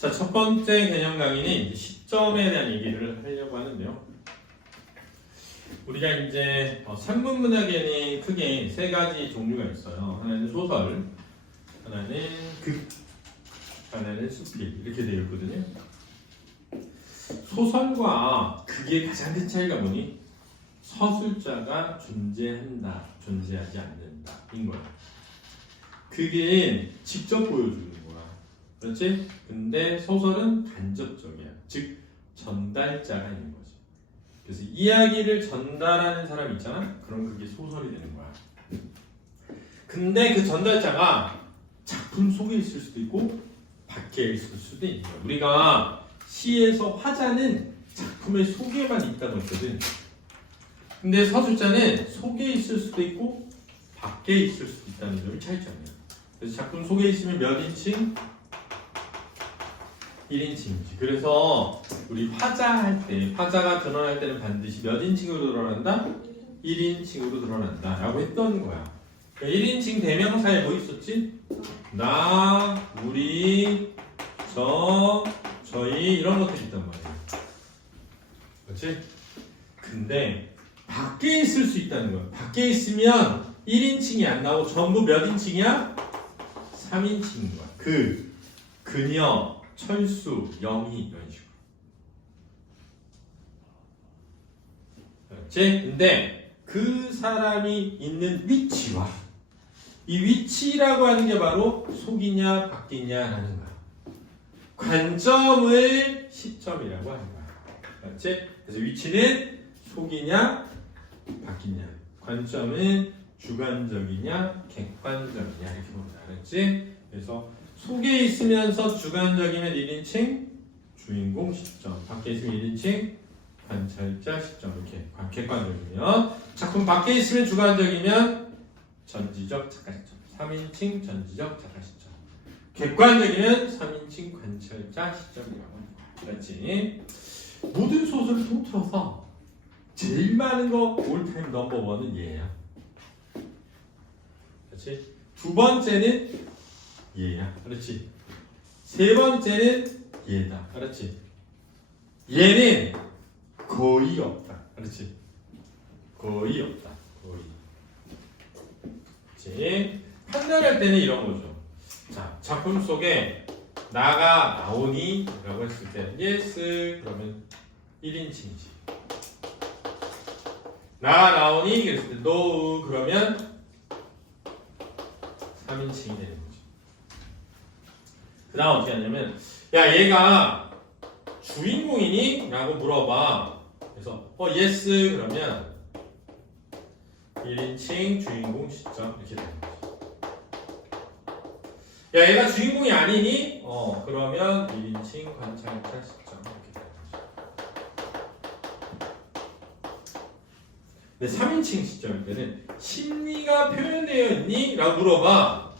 자, 첫 번째 개념 강의는 이제 시점에 대한 얘기를 하려고 하는데요. 우리가 이제 산문문학에는 크게 세 가지 종류가 있어요. 하나는 소설, 하나는 극, 하나는 수필 이렇게 되어 있거든요. 소설과 극의 가장 큰 차이가 뭐니? 서술자가 존재한다, 존재하지 않는다 인 거야. 극은 직접 보여주는 거야. 그렇지? 근데 소설은 간접적이야. 즉 전달자가 있는 거지. 그래서 이야기를 전달하는 사람 있잖아? 그럼 그게 소설이 되는 거야. 근데 그 전달자가 작품 속에 있을 수도 있고 밖에 있을 수도 있는 거야. 우리가 시에서 화자는 작품의 속에만 있다고 했거든. 근데 서술자는 속에 있을 수도 있고 밖에 있을 수도 있다는 점이 차이점이야. 그래서 작품 속에 있으면 몇 인칭? 1인칭이지. 그래서 우리 화자 할 때, 화자가 드러날 때는 반드시 몇 인칭으로 드러난다? 1인칭으로 드러난다 라고 했던 거야. 1인칭 대명사에 뭐 있었지? 나, 우리, 저희 이런 것들이 있단 말이야. 그렇지? 근데 밖에 있을 수 있다는 거야. 밖에 있으면 1인칭이 안 나오고 전부 몇 인칭이야? 3인칭인 거야. 그녀, 철수, 영희 이런 식으로. 그렇지? 근데 그 사람이 있는 위치와 이 위치라고 하는 게 바로 속이냐 밖이냐라는 거야. 관점을 시점이라고 하는 거야. 그렇지? 그래서 위치는 속이냐 밖이냐, 관점은 주관적이냐 객관적이냐 이렇게 봅니다. 그렇지? 그래서 속에 있으면서 주관적이면 1인칭 주인공 시점, 밖에 있으면 1인칭 관찰자 시점 이렇게 객관적이면, 작품 밖에 있으면 주관적이면 전지적 작가 시점, 3인칭 전지적 작가 시점, 객관적이면 3인칭 관찰자 시점이라고 합니다. 그렇지? 모든 소설을 통틀어서 제일 많은 거 올타임 넘버원은 얘야. 그렇지? 두 번째는 얘야. 그렇지? 세 번째는 얘다. 그렇지? 얘는 거의 없다. 그렇지? 거의 없다. 거의. 그렇지? 판단할 때는 이런 거죠. 자, 작품 속에 나가 나오니? 라고 했을 때 yes 그러면 1인칭이지. 나가 나오니? 그랬을 때 no 그러면 3인칭이 되는 거죠. 그 다음 어떻게 하냐면, 야 얘가 주인공이니? 라고 물어봐. 그래서 yes 그러면 1인칭 주인공 시점 이렇게 되는 거죠. 야 얘가 주인공이 아니니? 그러면 1인칭 관찰자 시점 이렇게 되는 거죠. 근데 3인칭 시점일 때는 심리가 표현되어 있니? 라고 물어봐.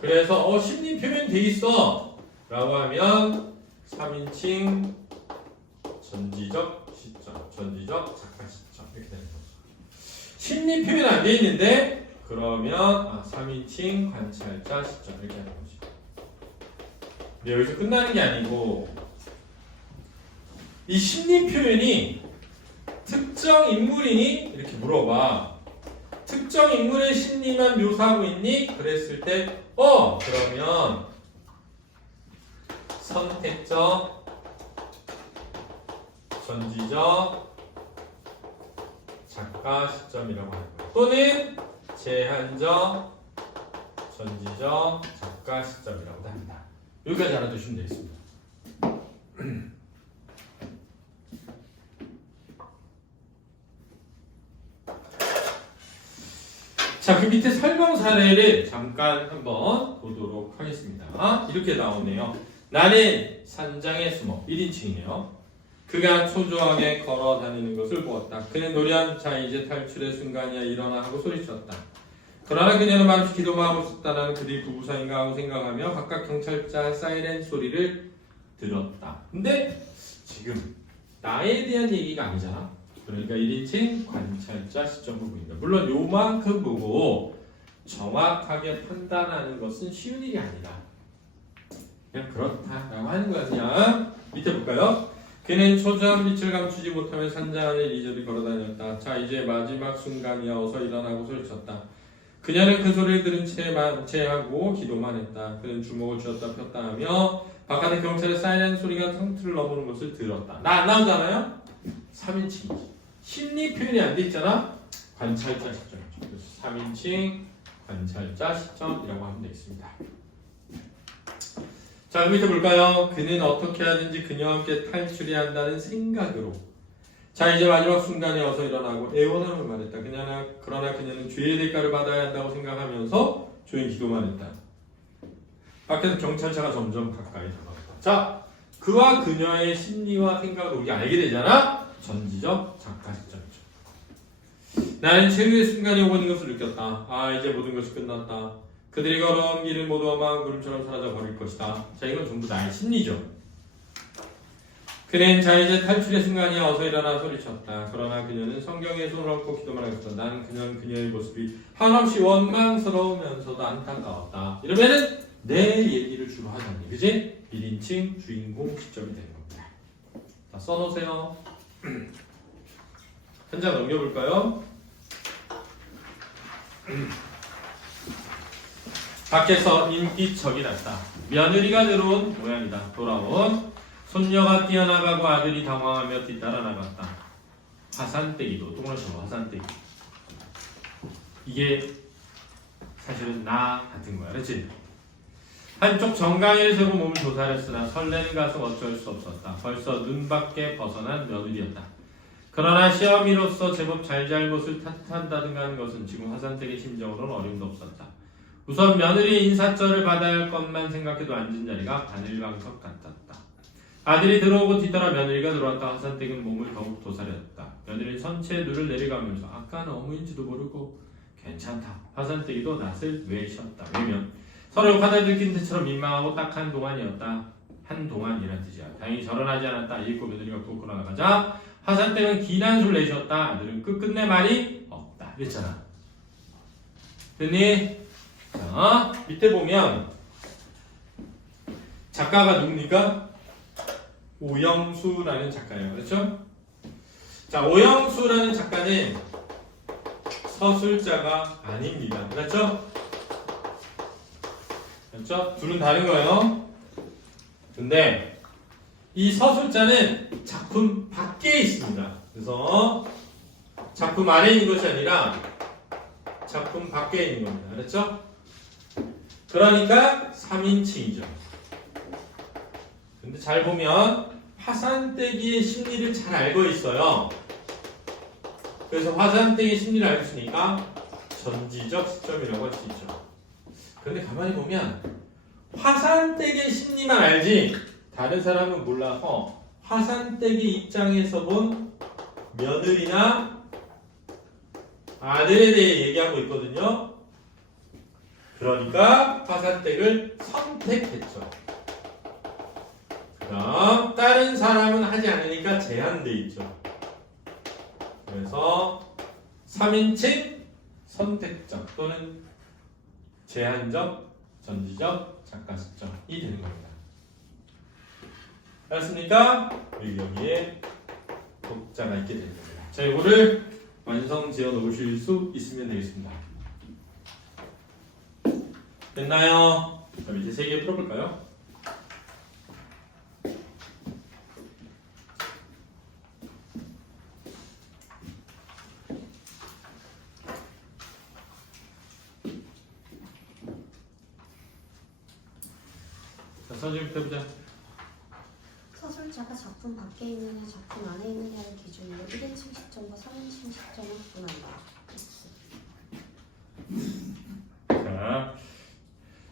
그래서 심리 표현돼 있어 라고 하면 3인칭 전지적 시점, 전지적 작가 시점 이렇게 되는 거죠. 심리 표현 안 돼 있는데 그러면 3인칭 관찰자 시점 이렇게 하는 거죠. 근데 여기서 끝나는 게 아니고 이 심리 표현이 특정 인물이니? 이렇게 물어봐. 특정 인물의 심리만 묘사하고 있니? 그랬을 때 그러면 선택적 전지적 작가 시점이라고 하는 거예요. 또는 제한적 전지적 작가 시점이라고도 합니다. 여기까지 알아두시면 되겠습니다. 자, 그 밑에 설명 사례를 잠깐 한번 보도록 하겠습니다. 이렇게 나오네요. 나는 산장에 숨어 1인칭이에요. 그가 초조하게 걸어 다니는 것을 보았다. 그는 노련 자 이제 탈출의 순간이야 일어나 하고 소리쳤다. 그러나 그녀는 잠시 기도만 하고 있었다라는 그들이 부부 사이인가 하고 생각하며 각각 경찰차 사이렌 소리를 들었다. 근데 지금 나에 대한 얘기가 아니잖아. 그러니까 1인칭 관찰자 시점을 보인다. 물론 요만큼 보고 정확하게 판단하는 것은 쉬운 일이 아니다. 그냥 그렇다라고 하는 거야. 그냥 밑에 볼까요? 그는 초조한 빛을 감추지 못하며 산장 안에 이리저리 걸어다녔다. 자, 이제 마지막 순간이야. 어서 일어나고 소리쳤다. 그녀는 그 소리를 들은 채 하고 기도만 했다. 그는 주먹을 쥐었다 폈다 하며 바깥에 경찰의 사이렌 소리가 상투를 넘어오는 것을 들었다. 안 나오잖아요? 3인칭. 심리 표현이 안 돼 있잖아? 관찰자 시점. 그래서 3인칭 관찰자 시점이라고 하면 되겠습니다. 자, 그 밑에 볼까요? 그는 어떻게 하든지 그녀와 함께 탈출해야 한다는 생각으로. 자, 이제 마지막 순간에 어서 일어나고 애원함을 말했다. 그러나 그녀는 죄의 대가를 받아야 한다고 생각하면서 조용히 기도만 했다. 밖에서 경찰차가 점점 가까이 다가왔다. 자, 그와 그녀의 심리와 생각을 우리가 알게 되잖아? 전지적 작가 시점이죠. 나는 최후의 순간이 오고 있는 것을 느꼈다. 아, 이제 모든 것이 끝났다. 그들이 걸어온 길은 모두 어마한 구름처럼 사라져 버릴 것이다. 자, 이건 전부 나의 심리죠. 그는 자 이제 탈출의 순간이야 어서 일어나 소리쳤다. 그러나 그녀는 성경에 손을 얹고 기도만 하였다. 난 그녀의 모습이 한없이 원망스러우면서도 안타까웠다. 이러면은 내 얘기를 주로 하자니, 그지? 1인칭 주인공 시점이 되는 겁니다. 자, 써놓으세요. 한 장 넘겨볼까요? 밖에서 인기척이 났다. 며느리가 들어온 모양이다. 돌아온 손녀가 뛰어나가고 아들이 당황하며 뒤따라 나갔다. 화산떼기도 동그랗죠. 화산떼기. 이게 사실은 나 같은 거야. 그렇지? 한쪽 정강이를 세고 몸을 조사했으나 설레는 가슴 어쩔 수 없었다. 벌써 눈밖에 벗어난 며느리였다. 그러나 시어미로서 제법 잘잘못을 탓한다든가 하는 것은 지금 화산떼기 심정으로는 어림도 없었다. 우선 며느리의 인사절을 받아야 할 것만 생각해도 앉은 자리가 바늘광석 같았다. 아들이 들어오고 뒤따라 며느리가 들어왔다. 화산댁은 몸을 더욱 도사렸다. 며느리는 선체에 눈을 내려가면서 아까는 어머니인지도 모르고 괜찮다. 화산댁이도 낯을 외셨다. 왜면 서로 욕하다 들킨 때처럼 민망하고 딱 한동안이었다. 한동안이란 뜻이야. 다행히 절언하지 않았다. 읽고 며느리가 또 끌어나가자 화산댁은 긴 한숨을 내쉬었다. 아들은 끝끝내 말이 없다. 이랬잖아. 됐니? 자, 밑에 보면 작가가 누굽니까? 오영수라는 작가예요. 그렇죠? 자, 오영수라는 작가는 서술자가 아닙니다. 그렇죠? 그렇죠? 둘은 다른 거예요. 근데 이 서술자는 작품 밖에 있습니다. 그래서 작품 안에 있는 것이 아니라 작품 밖에 있는 겁니다. 그렇죠? 그러니까 3인칭이죠. 근데 잘 보면 화산떼기의 심리를 잘 알고 있어요. 그래서 화산떼기의 심리를 알고 있으니까 전지적 시점이라고 할 수 있죠. 그런데 가만히 보면 화산떼기의 심리만 알지 다른 사람은 몰라서 화산떼기 입장에서 본 며느리나 아들에 대해 얘기하고 있거든요. 그러니까 화산댁을 선택했죠. 그럼 다른 사람은 하지 않으니까 제한돼 있죠. 그래서 3인칭 선택적 또는 제한적 전지적 작가 시점이 되는 겁니다. 알았습니까? 여기에 독자가 있게 되는 겁니다. 자, 이거를 완성 지어 놓으실 수 있으면 되겠습니다. 됐나요? 그럼 이제 3개 풀어볼까요? 자, 서술부터 해보자. 서술자가 작품 밖에 있느냐 작품 안에 있느냐를 기준으로 1인칭 시점과 3인칭 시점을 구분한다. 자,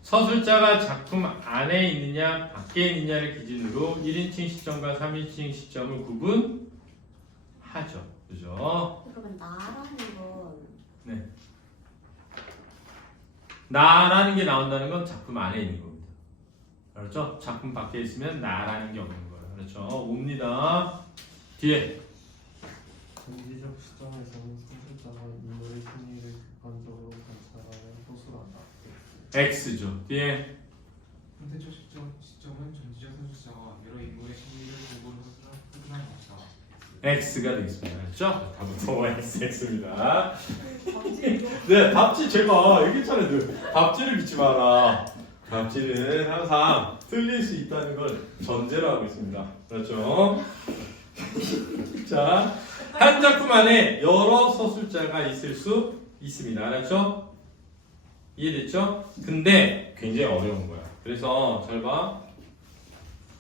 서술자가 작품 안에 있느냐 밖에 있느냐를 기준으로 1인칭 시점과 3인칭 시점을 구분하죠. 그죠? 그러면 나라는 건 네. 나라는 게 나온다는 건 작품 안에 있는 겁니다. 그렇죠? 작품 밖에 있으면 나라는 게 없는 거예요. 그렇죠? 옵니다. 뒤에 전지적 시점에서는 서술자가 인물의 심리를 객관적으로 관찰하여 소술한다. X죠. 뒤에 선택적 시점은 X가 되겠습니다. 그렇죠? 답은 XX입니다. 답지 네, 답지 제가 얘기했잖아요. 답지를 믿지 마라. 답지는 항상 틀릴 수 있다는 걸 전제로 하고 있습니다. 그렇죠? 자, 한 작품 안에 여러 서술자가 있을 수 있습니다. 알았죠? 이해됐죠? 근데 굉장히 어려운 거야. 그래서 잘 봐.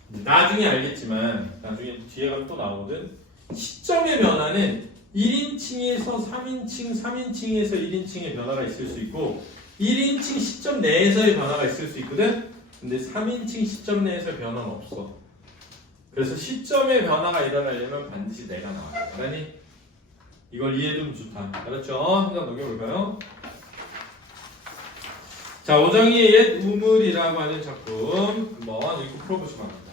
나중에 알겠지만 나중에 뒤에 가면 또 나오거든. 시점의 변화는 1인칭에서 3인칭, 3인칭에서 1인칭의 변화가 있을 수 있고 1인칭 시점 내에서의 변화가 있을 수 있거든. 근데 3인칭 시점 내에서의 변화는 없어. 그래서 시점의 변화가 일어나려면 반드시 내가 나와야 돼. 알았니? 이걸 이해해두면 좋다. 알았죠? 한 장 넘겨볼까요? 자, 오정희의 옛 우물이라고 하는 작품 한번 읽고 풀어보시면 합니다.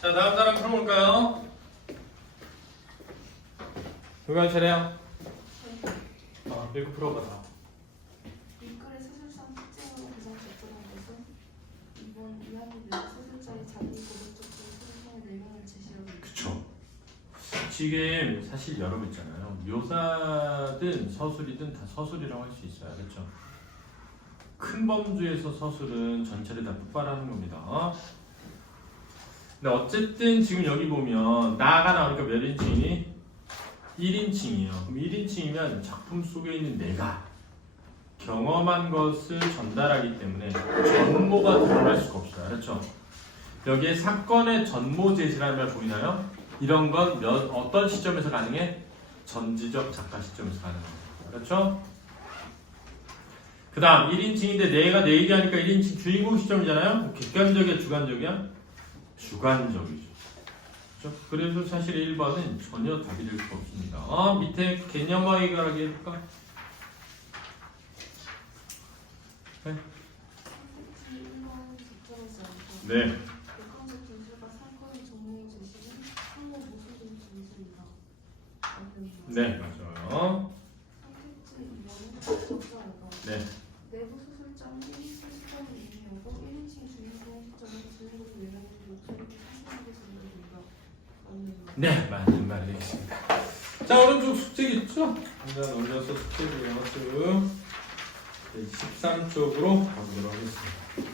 자, 다음 사람 풀어볼까요? 누가 차례야? 읽고 풀어봐라. 윗글의 소술상 특징으로 가장 적절한 것은 이번 이야기 내 소술자의 자기 고백적 소술상의 내용을 제시하고 있다. 그쵸. 지금 사실 여러 개 있잖아요. 묘사든 서술이든 다 서술이라고 할 수 있어요. 그렇죠? 큰 범주에서 서술은 전체를 다 폭발하는 겁니다. 근데 어쨌든 지금 여기 보면 나가 나오니까 몇 인칭이니? 1인칭이에요. 그럼 1인칭이면 작품 속에 있는 내가 경험한 것을 전달하기 때문에 전모가 드러날 수가 없어요. 그렇죠? 여기에 사건의 전모 제시라는 말 보이나요? 이런 건 어떤 시점에서 가능해? 전지적 작가 시점에서 가능합니다. 그렇죠? 그 다음 1인칭인데 내가 내 얘기하니까 1인칭 주인공 시점이잖아요? 객관적이야 주관적이야? 주관적이죠. 그렇죠? 그래서 사실 1번은 전혀 답이 될 수가 없습니다. 밑에 개념화 해결하기 해볼까? 네. 선택지 1번 적절하지 않다. 네. 객관적 진술과 사건의 정보 제시는 상호 모순된 진술이다. 네, 맞아요. 선택지 2번은 적절하다. 네. 내부 소술장은 1인칭 시점을 의미하고 1인칭 주인공 시점에서 주인공의 외면을 목소리를 사실하게 전달된다. 네, 맞는 말이 되겠습니다. 자, 오른쪽 숙제겠죠? 먼저 넘겨서 숙제 중에 쭉 13쪽으로 가보도록 하겠습니다.